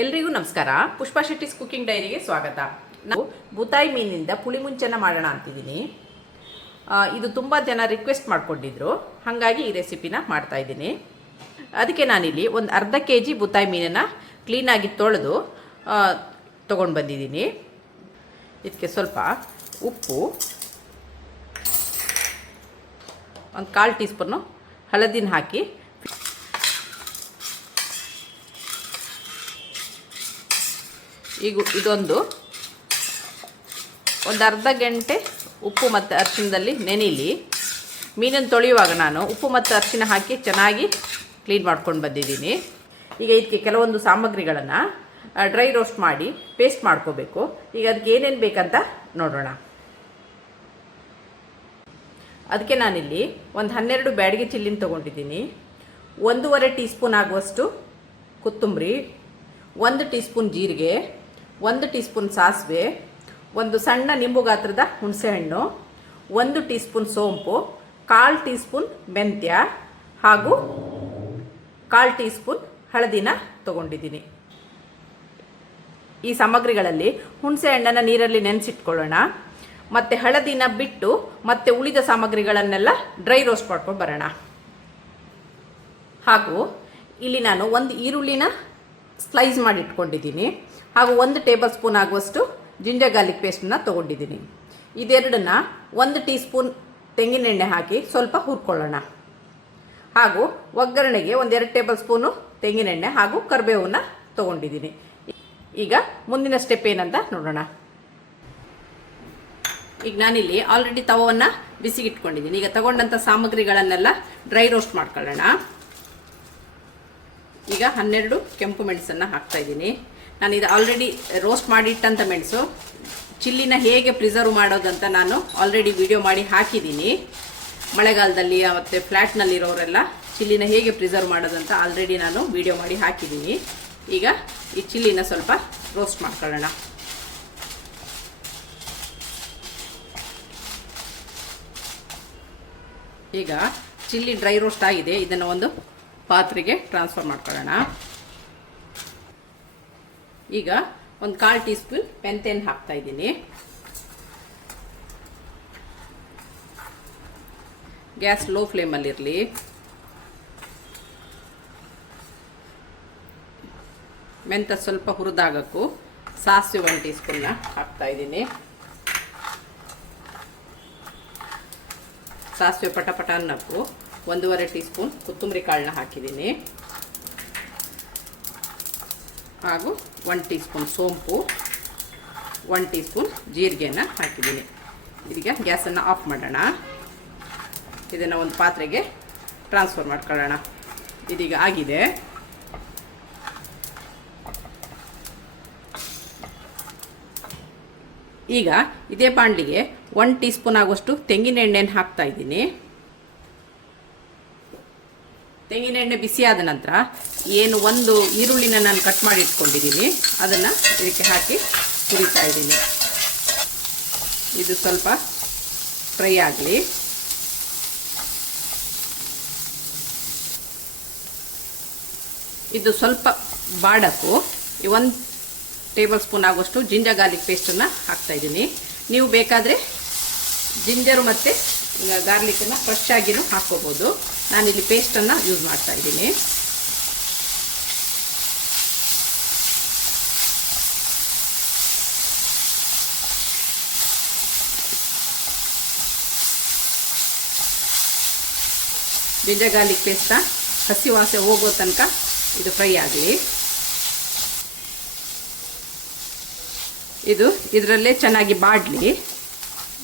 ಎಲ್ರಿಗೂ ನಮಸ್ಕಾರ. ಪುಷ್ಪಾ ಶೆಟ್ಟಿಸ್ ಕುಕಿಂಗ್ ಡೈರಿಗೆ ಸ್ವಾಗತ. ನಾವು ಬೂತಾಯಿ ಮೀನಿಂದ ಪುಳಿ ಮುಂಚೆನ ಮಾಡೋಣ ಅಂತಿದ್ದೀನಿ. ಇದು ತುಂಬ ಜನ ರಿಕ್ವೆಸ್ಟ್ ಮಾಡ್ಕೊಂಡಿದ್ರು, ಹಾಗಾಗಿ ಈ ರೆಸಿಪಿನ ಮಾಡ್ತಾ ಇದ್ದೀನಿ. ಅದಕ್ಕೆ ನಾನಿಲ್ಲಿ ಒಂದು ಅರ್ಧ kg ಬೂತಾಯಿ ಮೀನನ್ನು ಕ್ಲೀನಾಗಿ ತೊಳೆದು ತೊಗೊಂಡು ಬಂದಿದ್ದೀನಿ. ಇದಕ್ಕೆ ಸ್ವಲ್ಪ ಉಪ್ಪು, ಒಂದು 1/4 ಟೀ ಸ್ಪೂನು ಹಳದಿನ ಹಾಕಿ ಈಗ ಇದೊಂದು ಅರ್ಧ ಗಂಟೆ ಉಪ್ಪು ಮತ್ತು ಅರಿಶಿಣದಲ್ಲಿ ನೆನೆಯಲಿ. ಮೀನನ್ನು ತೊಳೆಯುವಾಗ ನಾನು ಉಪ್ಪು ಮತ್ತು ಅರಿಶಿಣ ಹಾಕಿ ಚೆನ್ನಾಗಿ ಕ್ಲೀನ್ ಮಾಡ್ಕೊಂಡು ಬಂದಿದ್ದೀನಿ. ಈಗ ಇದಕ್ಕೆ ಕೆಲವೊಂದು ಸಾಮಗ್ರಿಗಳನ್ನು ಡ್ರೈ ರೋಸ್ಟ್ ಮಾಡಿ ಪೇಸ್ಟ್ ಮಾಡ್ಕೋಬೇಕು. ಈಗ ಅದಕ್ಕೆ ಏನೇನು ಬೇಕಂತ ನೋಡೋಣ. ಅದಕ್ಕೆ ನಾನಿಲ್ಲಿ ಒಂದು 12 ಬ್ಯಾಡಗಿ ಚಿಲ್ಲಿನ ತೊಗೊಂಡಿದ್ದೀನಿ. 1.5 ಟೀ ಸ್ಪೂನ್ ಆಗುವಷ್ಟು ಕೊತ್ತಂಬರಿ, 1 ಟೀ ಸ್ಪೂನ್ ಜೀರಿಗೆ, 1 ಟೀ ಸ್ಪೂನ್ ಸಾಸಿವೆ, ಒಂದು ಸಣ್ಣ ನಿಂಬು ಗಾತ್ರದ ಹುಣಸೆಹಣ್ಣು, 1 ಟೀ ಸ್ಪೂನ್ ಸೋಂಪು, 1/4 ಟೀ ಸ್ಪೂನ್ ಮೆಂತ್ಯ ಹಾಗೂ 1/4 ಟೀ ಸ್ಪೂನ್ ಹಳದಿನ ತೊಗೊಂಡಿದ್ದೀನಿ. ಈ ಸಾಮಗ್ರಿಗಳಲ್ಲಿ ಹುಣಸೆಹಣ್ಣನ್ನು ನೀರಲ್ಲಿ ನೆನೆಸಿಟ್ಕೊಳ್ಳೋಣ. ಮತ್ತು ಹಳದಿನ ಬಿಟ್ಟು ಮತ್ತೆ ಉಳಿದ ಸಾಮಗ್ರಿಗಳನ್ನೆಲ್ಲ ಡ್ರೈ ರೋಸ್ಟ್ ಮಾಡ್ಕೊಂಡು ಬರೋಣ. ಹಾಗೂ ಇಲ್ಲಿ ನಾನು ಒಂದು ಈರುಳ್ಳಿನ ಸ್ಲೈಸ್ ಮಾಡಿ ಇಟ್ಕೊಂಡಿದ್ದೀನಿ. ಹಾಗೂ 1 ಟೇಬಲ್ ಸ್ಪೂನ್ ಆಗುವಷ್ಟು ಜಿಂಜರ್ ಗಾರ್ಲಿಕ್ ಪೇಸ್ಟನ್ನು ತೊಗೊಂಡಿದ್ದೀನಿ. ಇದೆರಡನ್ನ 1 ಟೀ ಸ್ಪೂನ್ ತೆಂಗಿನೆಣ್ಣೆ ಹಾಕಿ ಸ್ವಲ್ಪ ಹುರ್ಕೊಳ್ಳೋಣ. ಹಾಗೂ ಒಗ್ಗರಣೆಗೆ 1-2 ಟೇಬಲ್ ಸ್ಪೂನು ತೆಂಗಿನೆಣ್ಣೆ ಹಾಗೂ ಕರಿಬೇವನ್ನ ತೊಗೊಂಡಿದ್ದೀನಿ. ಈಗ ಮುಂದಿನ ಸ್ಟೆಪ್ ಏನಂತ ನೋಡೋಣ. ಈಗ ನಾನಿಲ್ಲಿ ಆಲ್ರೆಡಿ ತವವನ್ನು ಬಿಸಿಗಿಟ್ಕೊಂಡಿದ್ದೀನಿ. ಈಗ ತಗೊಂಡಂಥ ಸಾಮಗ್ರಿಗಳನ್ನೆಲ್ಲ ಡ್ರೈ ರೋಸ್ಟ್ ಮಾಡ್ಕೊಳ್ಳೋಣ. ಈಗ 12 ಕೆಂಪು ಮೆಣಸನ್ನು ಹಾಕ್ತಾಯಿದ್ದೀನಿ. ನಾನು ಇದು ಆಲ್ರೆಡಿ ರೋಸ್ಟ್ ಮಾಡಿಟ್ಟಂಥ ಮೆಣಸು. ಚಿಲ್ಲಿನ ಹೇಗೆ ಪ್ರಿಸರ್ವ್ ಮಾಡೋದಂತ ನಾನು ಆಲ್ರೆಡಿ ವಿಡಿಯೋ ಮಾಡಿ ಹಾಕಿದ್ದೀನಿ. ಮಳೆಗಾಲದಲ್ಲಿ ಮತ್ತು ಫ್ಲ್ಯಾಟ್ನಲ್ಲಿರೋರೆಲ್ಲ ಚಿಲ್ಲಿನ ಹೇಗೆ ಪ್ರಿಸರ್ವ್ ಮಾಡೋದಂತ ಆಲ್ರೆಡಿ ನಾನು ವಿಡಿಯೋ ಮಾಡಿ ಹಾಕಿದ್ದೀನಿ. ಈಗ ಈ ಚಿಲ್ಲಿನ ಸ್ವಲ್ಪ ರೋಸ್ಟ್ ಮಾಡ್ಕೊಳ್ಳೋಣ. ಈಗ ಚಿಲ್ಲಿ ಡ್ರೈ ರೋಸ್ಟ್ ಆಗಿದೆ. ಇದನ್ನು ಒಂದು ಪಾತ್ರೆಗೆ ಟ್ರಾನ್ಸ್ಫರ್ ಮಾಡ್ಕೊಳ್ಳೋಣ. ಈಗ ಒಂದು 1/4 ಟೀ ಸ್ಪೂನ್ ಮೆಂತ್ಯನ ಹಾಕ್ತಾ ಇದ್ದೀನಿ. ಗ್ಯಾಸ್ ಲೋ ಫ್ಲೇಮಲ್ಲಿರಲಿ. ಮೆಂತ್ಯ ಸ್ವಲ್ಪ ಹುರಿದಾಗಕ್ಕೂ ಸಾಸಿವೆ 1 ಟೀ ಸ್ಪೂನ್ನ ಹಾಕ್ತಾ ಇದ್ದೀನಿ. ಸಾಸಿವೆ ಪಟ ಅನ್ನಕ್ಕೂ 1.5 ಟೀ ಸ್ಪೂನ್ ಕೊತ್ತಂಬರಿ ಕಾಳನ್ನ ಹಾಕಿದ್ದೀನಿ. ಹಾಗೂ 1 ಟೀ ಸ್ಪೂನ್ ಸೋಂಪು, 1 ಟೀ ಸ್ಪೂನ್ ಜೀರಿಗೆಯನ್ನು ಹಾಕಿದ್ದೀನಿ. ಇದೀಗ ಗ್ಯಾಸನ್ನು ಆಫ್ ಮಾಡೋಣ. ಇದನ್ನು ಒಂದು ಪಾತ್ರೆಗೆ ಟ್ರಾನ್ಸ್ಫರ್ ಮಾಡ್ಕೊಳ್ಳೋಣ. ಇದೀಗ ಆಗಿದೆ. ಈಗ ಇದೇ ಬಾಣಲಿಗೆ 1 ಟೀ ಸ್ಪೂನ್ ಆಗುವಷ್ಟು ತೆಂಗಿನ ಎಣ್ಣೆಯನ್ನು ಹಾಕ್ತಾ ಇದ್ದೀನಿ. ತೆಂಗಿನ ಎಣ್ಣೆ ಬಿಸಿಯಾದ ನಂತರ ಏನು ಒಂದು ಈರುಳ್ಳಿನ ನಾನು ಕಟ್ ಮಾಡಿ ಇಟ್ಕೊಂಡಿದ್ದೀನಿ ಅದನ್ನು ಇದಕ್ಕೆ ಹಾಕಿ ಹುರಿತಾ ಇದ್ದೀನಿ. ಇದು ಸ್ವಲ್ಪ ಫ್ರೈ ಆಗಲಿ. ಇದು ಸ್ವಲ್ಪ ಬಾಡಕ್ಕೂ 1 ಟೇಬಲ್ ಸ್ಪೂನ್ ಆಗುವಷ್ಟು ಜಿಂಜರ್ ಗಾರ್ಲಿಕ್ ಪೇಸ್ಟನ್ನು ಹಾಕ್ತಾ ಇದ್ದೀನಿ. ನೀವು ಬೇಕಾದರೆ ಜಿಂಜರು ಮತ್ತು ಗಾರ್ಲಿಕನ್ನು ಫ್ರೆಶ್ ಆಗಿನೂ ಹಾಕ್ಕೋಬೋದು. ನಾನಿಲ್ಲಿ ಪೇಸ್ಟನ್ನು ಯೂಸ್ ಮಾಡ್ತಾ ಇದ್ದೀನಿ. ಜಿಂಜರ್ ಗಾರ್ಲಿಕ್ ಪೇಸ್ಟ್ನ ಹಸಿ ವಾಸನೆ ಹೋಗೋ ತನಕ ಇದು ಫ್ರೈ ಆಗಲಿ. ಇದು ಇದರಲ್ಲೇ ಚೆನ್ನಾಗಿ ಬಾಡಲಿ.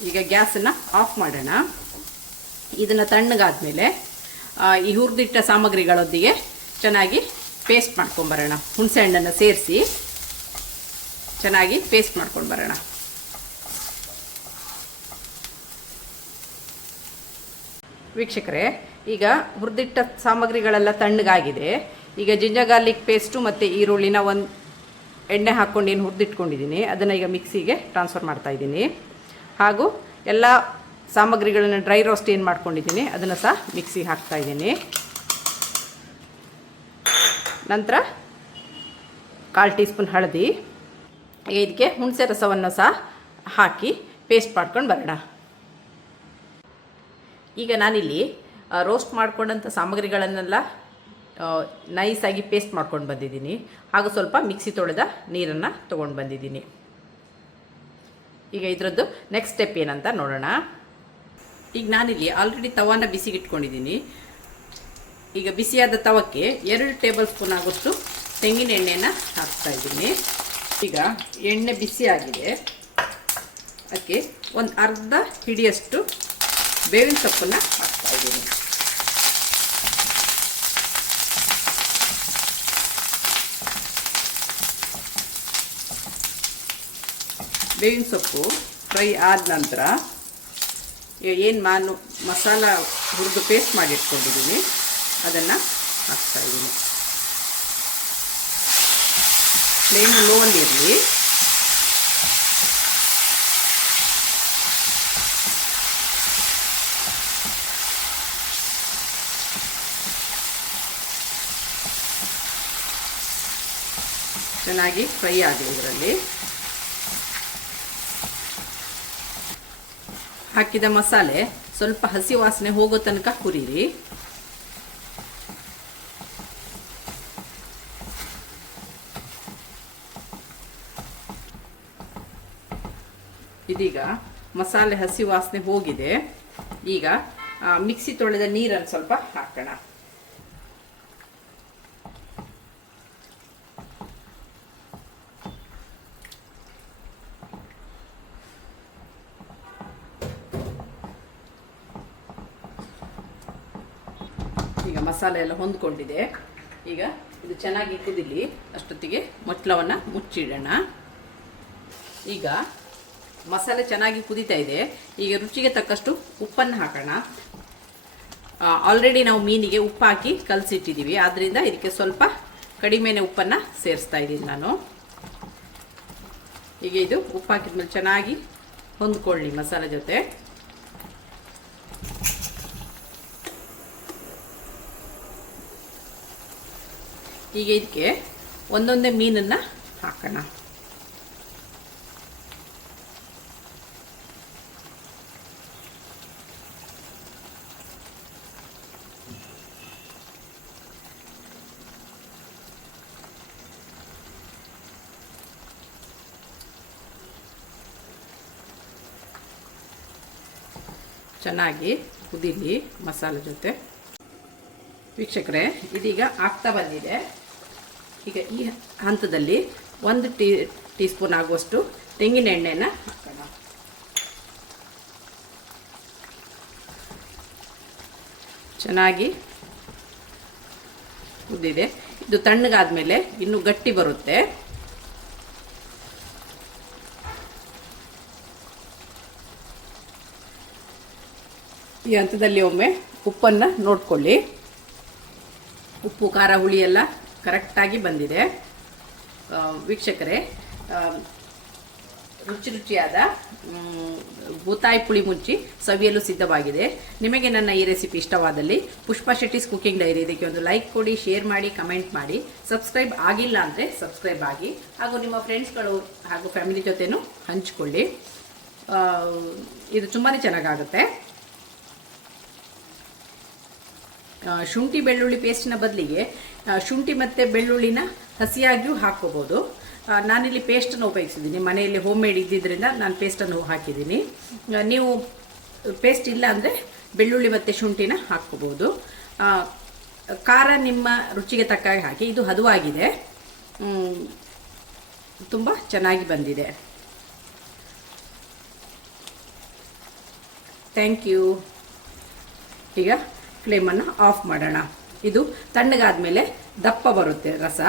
ಈಗ ಗ್ಯಾಸನ್ನು ಆಫ್ ಮಾಡೋಣ. ಇದನ್ನು ತಣ್ಣಗಾದ್ಮೇಲೆ ಈ ಹುರಿದಿಟ್ಟ ಸಾಮಗ್ರಿಗಳೊಂದಿಗೆ ಚೆನ್ನಾಗಿ ಪೇಸ್ಟ್ ಮಾಡ್ಕೊಂಬರೋಣ. ಹುಣಸೆ ಹಣ್ಣನ್ನು ಸೇರಿಸಿ ಚೆನ್ನಾಗಿ ಪೇಸ್ಟ್ ಮಾಡ್ಕೊಂಡು ಬರೋಣ. ವೀಕ್ಷಕರೇ, ಈಗ ಹುರಿದಿಟ್ಟ ಸಾಮಗ್ರಿಗಳೆಲ್ಲ ತಣ್ಣಗಾಗಿದೆ. ಈಗ ಜಿಂಜರ್ ಗಾರ್ಲಿಕ್ ಪೇಸ್ಟು ಮತ್ತು ಈರುಳ್ಳಿನ ಎಣ್ಣೆ ಹಾಕ್ಕೊಂಡು ಏನು ಹುರಿದಿಟ್ಕೊಂಡಿದ್ದೀನಿ ಅದನ್ನು ಈಗ ಮಿಕ್ಸಿಗೆ ಟ್ರಾನ್ಸ್ಫರ್ ಮಾಡ್ತಾಯಿದ್ದೀನಿ. ಹಾಗೂ ಎಲ್ಲ ಸಾಮಗ್ರಿಗಳನ್ನು ಡ್ರೈ ರೋಸ್ಟ್ ಏನು ಮಾಡ್ಕೊಂಡಿದ್ದೀನಿ ಅದನ್ನು ಸಹ ಮಿಕ್ಸಿಗೆ ಹಾಕ್ತಾಯಿದ್ದೀನಿ. ನಂತರ 1/4 ಟೀ ಸ್ಪೂನ್ ಹಳದಿ. ಇದಕ್ಕೆ ಹುಣಸೆ ರಸವನ್ನು ಸಹ ಹಾಕಿ ಪೇಸ್ಟ್ ಮಾಡ್ಕೊಂಡು ಬರೋಣ. ಈಗ ನಾನಿಲ್ಲಿ ರೋಸ್ಟ್ ಮಾಡ್ಕೊಂಡಂಥ ಸಾಮಗ್ರಿಗಳನ್ನೆಲ್ಲ ನೈಸಾಗಿ ಪೇಸ್ಟ್ ಮಾಡ್ಕೊಂಡು ಬಂದಿದ್ದೀನಿ. ಹಾಗೂ ಸ್ವಲ್ಪ ಮಿಕ್ಸಿ ತೊಳೆದ ನೀರನ್ನು ತೊಗೊಂಡು ಬಂದಿದ್ದೀನಿ. ಈಗ ಇದರದ್ದು ನೆಕ್ಸ್ಟ್ ಸ್ಟೆಪ್ ಏನಂತ ನೋಡೋಣ. ಈಗ ನಾನಿಲ್ಲಿ ಆಲ್ರೆಡಿ ತವಾನ ಬಿಸಿಗಿಟ್ಕೊಂಡಿದ್ದೀನಿ. ಈಗ ಬಿಸಿಯಾದ ತವಕ್ಕೆ 2 ಟೇಬಲ್ ಸ್ಪೂನ್ ಆಗೋಷ್ಟು ತೆಂಗಿನ ಎಣ್ಣೆಯನ್ನು ಹಾಕ್ತಾ ಇದ್ದೀನಿ. ಈಗ ಎಣ್ಣೆ ಬಿಸಿಯಾಗಿದೆ. ಅದಕ್ಕೆ ಒಂದು ಅರ್ಧ ಹಿಡಿಯಷ್ಟು ಬೇವಿನ ಸೊಪ್ಪನ್ನು ಹಾಕ್ತಾ ಇದ್ದೀನಿ. ಬೇವಿನ ಸೊಪ್ಪು ಫ್ರೈ ಆದ ನಂತರ ಏನು ನಾನು ಮಸಾಲ ಹುರಿದು ಪೇಸ್ಟ್ ಮಾಡಿ ಇಟ್ಕೊಂಡಿದ್ದೀನಿ ಅದನ್ನು ಹಾಕ್ತಾ ಇದ್ದೀನಿ. ಫ್ಲೇಮ್ ಲೋವಲ್ಲಿ ಇರಲಿ. ಚೆನ್ನಾಗಿ ಫ್ರೈ ಆಗಿದೆ. ಇದರಲ್ಲಿ ಹಾಕಿದ ಮಸಾಲೆ ಸ್ವಲ್ಪ ಹಸಿ ವಾಸನೆ ಹೋಗೋ ತನಕ ಹುರಿರಿ. ಇದೀಗ ಮಸಾಲೆ ಹಸಿ ವಾಸನೆ ಹೋಗಿದೆ. ಈಗ ಮಿಕ್ಸಿ ತೊಳೆದ ನೀರನ್ನು ಸ್ವಲ್ಪ ಹಾಕೋಣ. ಈಗ ಮಸಾಲೆ ಎಲ್ಲ ಹೊಂದ್ಕೊಂಡಿದೆ. ಈಗ ಇದು ಚೆನ್ನಾಗಿ ಕುದಿಲಿ. ಅಷ್ಟೊತ್ತಿಗೆ ಮೊಟ್ಟಲವನ್ನು ಮುಚ್ಚಿಡೋಣ. ಈಗ ಮಸಾಲೆ ಚೆನ್ನಾಗಿ ಕುದೀತಾ ಇದೆ. ಈಗ ರುಚಿಗೆ ತಕ್ಕಷ್ಟು ಉಪ್ಪನ್ನು ಹಾಕೋಣ. ಆಲ್ರೆಡಿ ನಾವು ಮೀನಿಗೆ ಉಪ್ಪು ಹಾಕಿ ಕಲಸಿಟ್ಟಿದ್ದೀವಿ. ಆದ್ದರಿಂದ ಇದಕ್ಕೆ ಸ್ವಲ್ಪ ಕಡಿಮೆನೇ ಉಪ್ಪನ್ನು ಸೇರಿಸ್ತಾ ಇದ್ದೀನಿ ನಾನು. ಈಗ ಇದು ಉಪ್ಪು ಹಾಕಿದ್ಮೇಲೆ ಚೆನ್ನಾಗಿ ಹೊಂದ್ಕೊಳ್ಳಿ ಮಸಾಲೆ ಜೊತೆ. ಈಗ ಇದಕ್ಕೆ ಒಂದೊಂದೇ ಮೀನನ್ನು ಹಾಕೋಣ. ಚೆನ್ನಾಗಿ ಕುದೀಲಿ ಮಸಾಲೆ ಜೊತೆ. ವೀಕ್ಷಕರೇ, ಇದೀಗ ಆಗ್ತಾ ಬಂದಿದೆ. ಈಗ ಈ ಹಂತದಲ್ಲಿ 1 ಟೀ ಸ್ಪೂನ್ ಆಗುವಷ್ಟು ತೆಂಗಿನ ಎಣ್ಣೆಯನ್ನು ಹಾಕೋಣ. ಚೆನ್ನಾಗಿ ಕುದಿದೆ. ಇದು ತಣ್ಣಗಾದ್ಮೇಲೆ ಇನ್ನೂ ಗಟ್ಟಿ ಬರುತ್ತೆ. ಈ ಹಂತದಲ್ಲಿ ಒಮ್ಮೆ ಉಪ್ಪನ್ನು ನೋಡ್ಕೊಳ್ಳಿ. ಉಪ್ಪು ಖಾರ ಹುಳಿ ಎಲ್ಲ ಕರೆಕ್ಟಾಗಿ ಬಂದಿದೆ. ವೀಕ್ಷಕರೇ, ರುಚಿಯಾದ ಬೂತಾಯಿ ಪುಳಿ ಮುಚ್ಚಿ ಸವಿಯಲು ಸಿದ್ಧವಾಗಿದೆ. ನಿಮಗೆ ನನ್ನ ಈ ರೆಸಿಪಿ ಇಷ್ಟವಾದಲ್ಲಿ ಪುಷ್ಪಾ ಶೆಟ್ಟಿಸ್ ಕುಕಿಂಗ್ ಡೈರಿ ಇದಕ್ಕೆ ಒಂದು ಲೈಕ್ ಕೊಡಿ, ಶೇರ್ ಮಾಡಿ, ಕಮೆಂಟ್ ಮಾಡಿ. ಸಬ್ಸ್ಕ್ರೈಬ್ ಆಗಿಲ್ಲ ಅಂದರೆ ಸಬ್ಸ್ಕ್ರೈಬ್ ಆಗಿ. ಹಾಗೂ ನಿಮ್ಮ ಫ್ರೆಂಡ್ಸ್ಗಳು ಹಾಗೂ ಫ್ಯಾಮಿಲಿ ಜೊತೆನೂ ಹಂಚಿಕೊಳ್ಳಿ. ಇದು ತುಂಬಾ ಚೆನ್ನಾಗಾಗುತ್ತೆ. ಶುಂಠಿ ಬೆಳ್ಳುಳ್ಳಿ ಪೇಸ್ಟಿನ ಬದಲಿಗೆ ಶುಂಠಿ ಮತ್ತು ಬೆಳ್ಳುಳ್ಳಿನ ಹಸಿಯಾಗಿಯೂ ಹಾಕ್ಕೋಬೋದು. ನಾನಿಲ್ಲಿ ಪೇಸ್ಟನ್ನು ಉಪಯೋಗಿಸಿದ್ದೀನಿ. ಮನೆಯಲ್ಲಿ ಹೋಮ್ ಮೇಡ್ ಇದ್ದಿದ್ದರಿಂದ ನಾನು ಪೇಸ್ಟನ್ನು ಹಾಕಿದ್ದೀನಿ. ನೀವು ಪೇಸ್ಟ್ ಇಲ್ಲ ಅಂದರೆ ಬೆಳ್ಳುಳ್ಳಿ ಮತ್ತು ಶುಂಠಿನ ಹಾಕ್ಕೋಬೋದು. ಖಾರ ನಿಮ್ಮ ರುಚಿಗೆ ತಕ್ಕಾಗಿ ಹಾಕಿ. ಇದು ಹದವಾಗಿದೆ, ತುಂಬ ಚೆನ್ನಾಗಿ ಬಂದಿದೆ. Thank you. ಈಗ ಫ್ಲೇಮನ್ನು ಆಫ್ ಮಾಡೋಣ. ಇದು ತಣ್ಣಗಾದ ಮೇಲೆ ದಪ್ಪ ಬರುತ್ತೆ ರಸ.